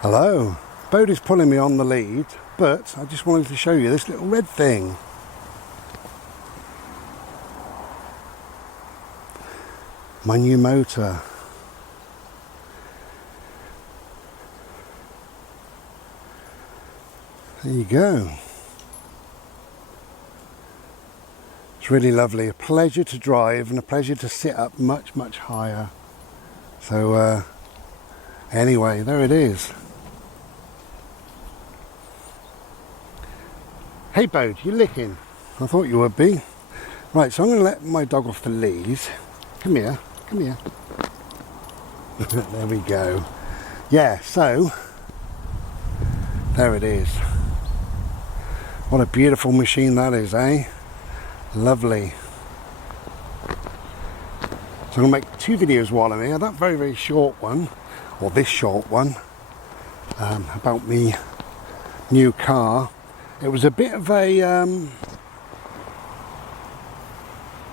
Hello, Bodie's pulling me on the lead, but I just wanted to show you this little red thing. My new motor. There you go. It's really lovely, a pleasure to drive and a pleasure to sit up much higher. So anyway, there it is. Hey Bode, you licking? I thought you would be. Right, so I'm going to let my dog off the lead. Come here, come here. There we go. Yeah, so there it is. What a beautiful machine that is, eh? Lovely. So I'm going to make 2 videos while I'm here. That very short one, or this short one, about me new car. It was a bit of a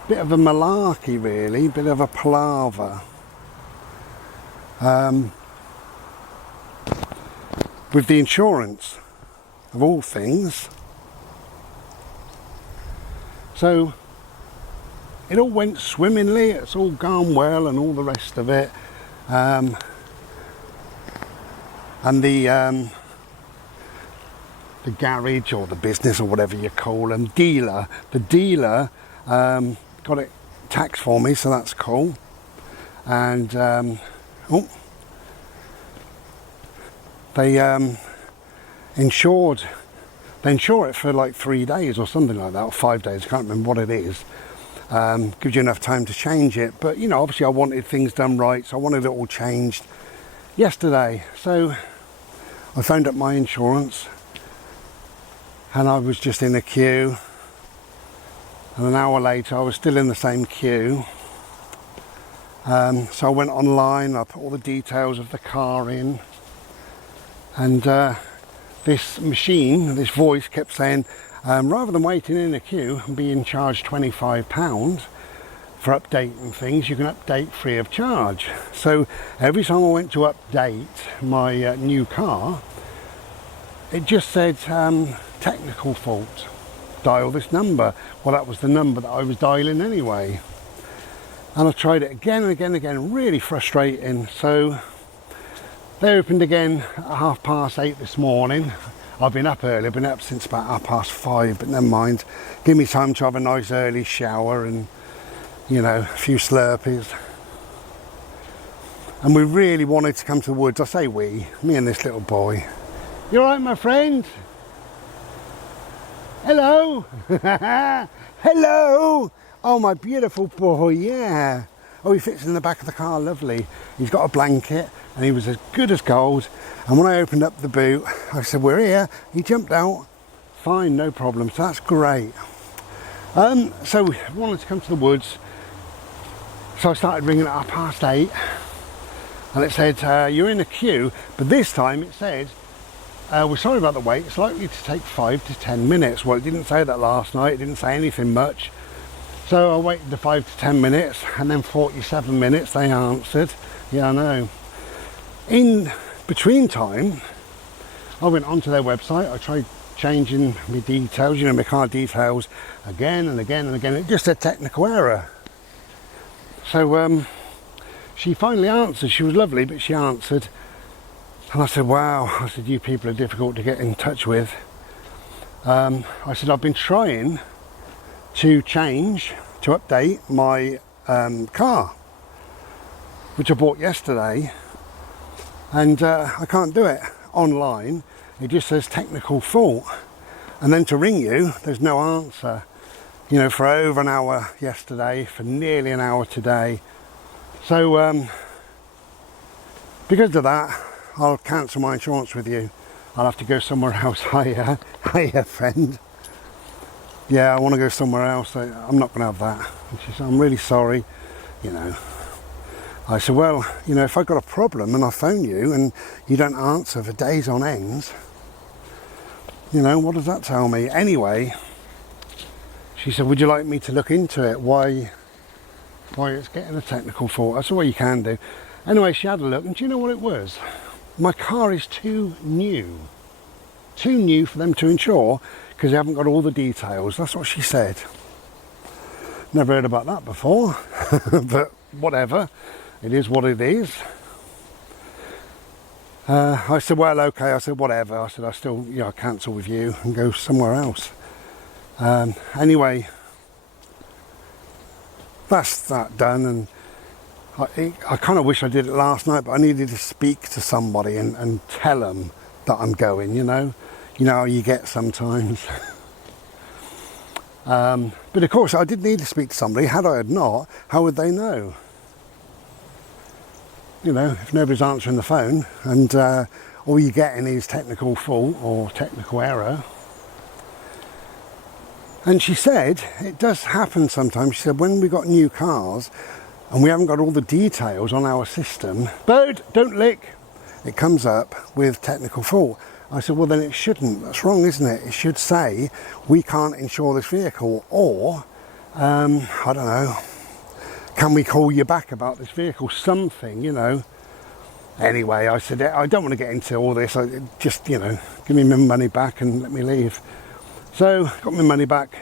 malarkey, really, bit of a palaver. With the insurance, of all things. So it all went swimmingly, it's all gone well and all the rest of it. And the garage or the business or whatever you call them, the dealer got it taxed for me, so that's cool. And they insure it for like 3 days or something like that, or 5 days, I can't remember what it is. Gives you enough time to change it, but you know, obviously I wanted things done right, so I wanted it all changed yesterday. So I phoned up my insurance and I was just in a queue, and an hour later I was still in the same queue. So I went online, I put all the details of the car in, and this machine, this voice kept saying, rather than waiting in a queue and being charged £25 for updating things, you can update free of charge. So every time I went to update my new car, it just said technical fault, dial this number. Well, that was the number that I was dialing anyway. And I tried it again and again, really frustrating. So they opened again at 8:30 this morning. I've been up early, I've been up since about 5:30, but never mind. Give me time to have a nice early shower and, you know, a few Slurpees. And we really wanted to come to the woods. I say we, me and this little boy. You all right, my friend? Hello? Hello? Oh, my beautiful boy, yeah. Oh, he fits in the back of the car, lovely. He's got a blanket and he was as good as gold. And when I opened up the boot, I said, we're here. He jumped out, fine, no problem. So that's great. So we wanted to come to the woods. So I started ringing at 8:30 and it said, you're in a queue, but this time it said, we're sorry about the wait, it's likely to take 5 to 10 minutes. Well, it didn't say that last night, it didn't say anything much. So I waited the 5 to 10 minutes, and then 47 minutes they answered. Yeah, I know. In between time, I went onto their website, I tried changing my details, you know, my car details, again and again and again. It just said technical error. So she finally answered. She was lovely, but she answered. And I said, wow, I said, you people are difficult to get in touch with. I said, I've been trying to update my car, which I bought yesterday, and I can't do it online. It just says technical fault, and then to ring you, there's no answer. You know, for over an hour yesterday, for nearly an hour today. So because of that, I'll cancel my insurance with you. I'll have to go somewhere else. Hiya, friend. Yeah, I want to go somewhere else. I'm not going to have that. And she said, I'm really sorry, you know. I said, well, you know, if I've got a problem and I phone you and you don't answer for days on end, you know, what does that tell me? Anyway, she said, would you like me to look into it? Why it's getting a technical fault? I said, well, you can do. Anyway, she had a look, and do you know what it was? my car is too new for them to insure because they haven't got all the details. That's what she said. Never heard about that before, but whatever, it is what it is. I said, well, okay. I said, whatever. I said, I still, I'll cancel with you and go somewhere else. Anyway, that's that done, and I kind of wish I did it last night, but I needed to speak to somebody and tell them that I'm going, you know how you get sometimes. But of course I did need to speak to somebody. Had I not, how would they know? If nobody's answering the phone and all you're getting is technical fault or technical error. And she said, it does happen sometimes. She said, when we got new cars and we haven't got all the details on our system, Bird, don't lick, it comes up with technical fault. I said, well, then it shouldn't. That's wrong, isn't it? It should say, we can't insure this vehicle, or, I don't know, can we call you back about this vehicle? Something, Anyway, I said, I don't want to get into all this. I just, give me my money back and let me leave. So, got my money back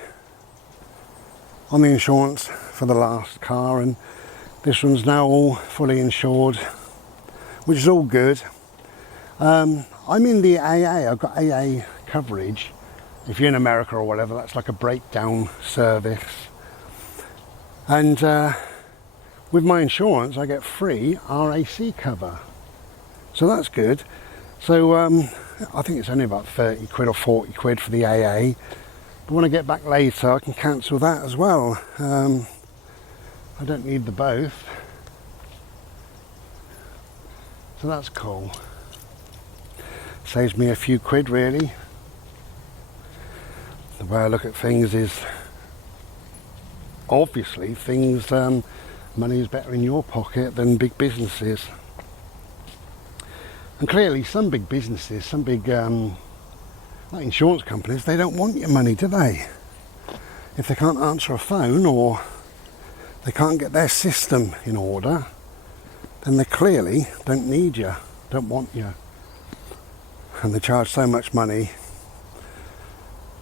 on the insurance for the last car, and this one's now all fully insured, which is all good. I'm in the AA. I've got AA coverage. If you're in America or whatever, that's like a breakdown service. And with my insurance, I get free RAC cover. So that's good. So I think it's only about 30 quid or 40 quid for the AA. But when I get back later, I can cancel that as well. I don't need the both. So that's cool. Saves me a few quid, really. The way I look at things is, obviously, money is better in your pocket than big businesses. And clearly, some big businesses, some big like insurance companies, they don't want your money, do they? If they can't answer a phone or they can't get their system in order, then they clearly don't need you, don't want you. And they charge so much money,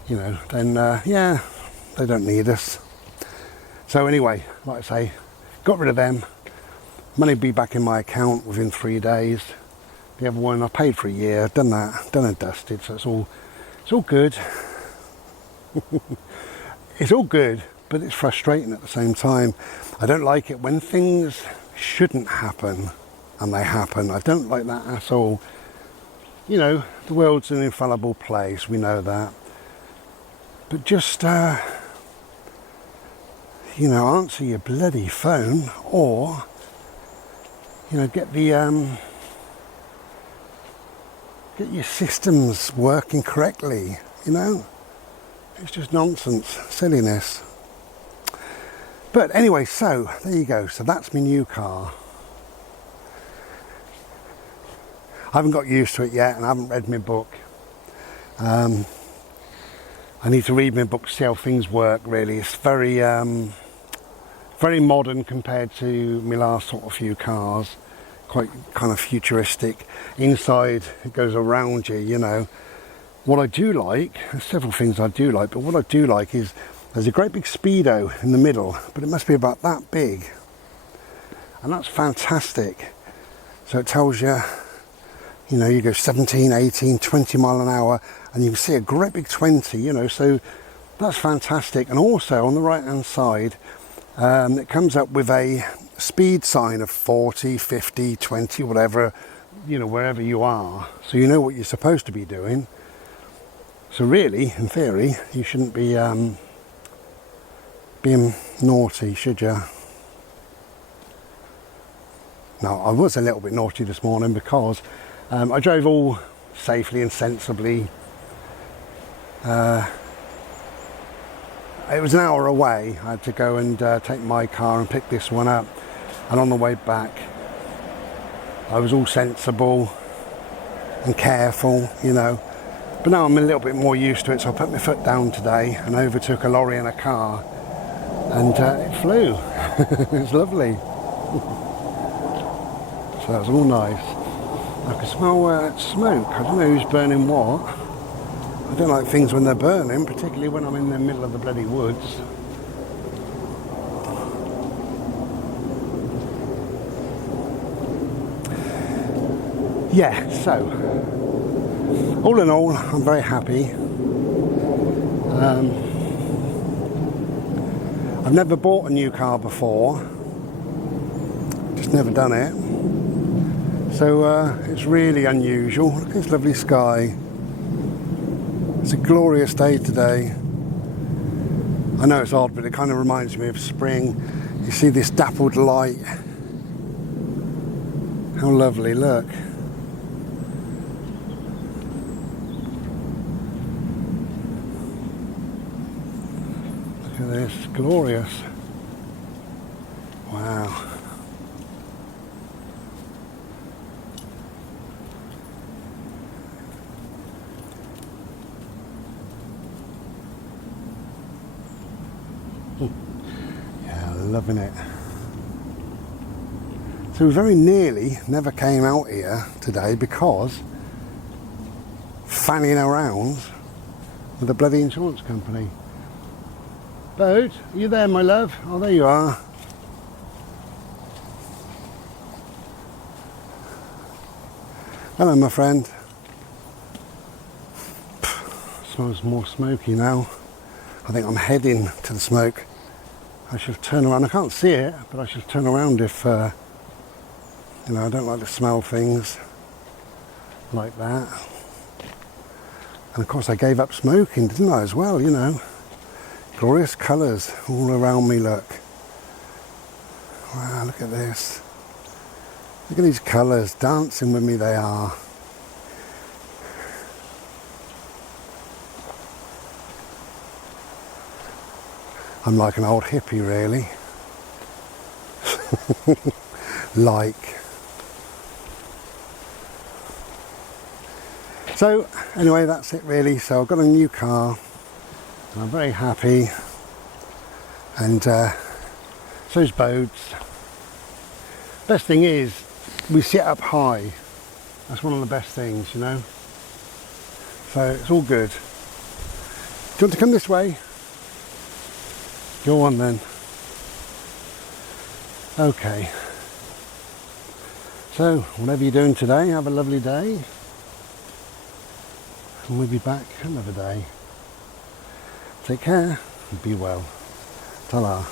then yeah, they don't need us. So anyway, like I say, got rid of them. Money will be back in my account within 3 days. The other one I paid for a year, done that, done and dusted, so it's all good. It's all good, but it's frustrating at the same time. I don't like it when things shouldn't happen and they happen. I don't like that at all. The world's an infallible place, we know that. But just, answer your bloody phone, or, get your systems working correctly, It's just nonsense, silliness. But anyway, so, there you go. So that's my new car. I haven't got used to it yet, and I haven't read my book. I need to read my book to see how things work, really. It's very modern compared to my last sort of few cars. Quite kind of futuristic. Inside, it goes around you, What I do like, there's several things I do like, but what I do like is there's a great big speedo in the middle, but it must be about that big. And that's fantastic. So it tells you, you go 17, 18, 20 mile an hour, and you can see a great big 20, so that's fantastic. And also on the right hand side, it comes up with a speed sign of 40, 50, 20, whatever, wherever you are. So you know what you're supposed to be doing. So really, in theory, you shouldn't be being naughty, should you? No, I was a little bit naughty this morning because I drove all safely and sensibly. It was an hour away. I had to go and take my car and pick this one up. And on the way back, I was all sensible and careful, But now I'm a little bit more used to it, so I put my foot down today and overtook a lorry and a car. And it flew. It was lovely. So that was all nice. I can smell smoke. I don't know who's burning what. I don't like things when they're burning, particularly when I'm in the middle of the bloody woods. Yeah, so all in all, I'm very happy. I've never bought a new car before, just never done it. So it's really unusual. Look at this lovely sky. It's a glorious day today. I know it's odd, but it kind of reminds me of spring. You see this dappled light. How lovely, look. Look at this, glorious. Wow. Yeah, loving it. So we very nearly never came out here today because fanning around with the bloody insurance company. Boat, are you there, my love? Oh, there you are. Hello, my friend. Smells more smoky now. I think I'm heading to the smoke. I should turn around. I can't see it, but I should turn around if, you know, I don't like to smell things like that. And of course I gave up smoking, didn't I, as well, you know. Glorious colours all around me, look. Wow, look at this. Look at these colours, dancing with me they are. I'm like an old hippie, really. Like. So, anyway, that's it really. So I've got a new car. And I'm very happy. And so's Bodes. Best thing is, we sit up high. That's one of the best things, you know. So it's all good. Do you want to come this way? Go on then. Okay. So, whatever you're doing today, have a lovely day. And we'll be back another day. Take care and be well. Ta-ra.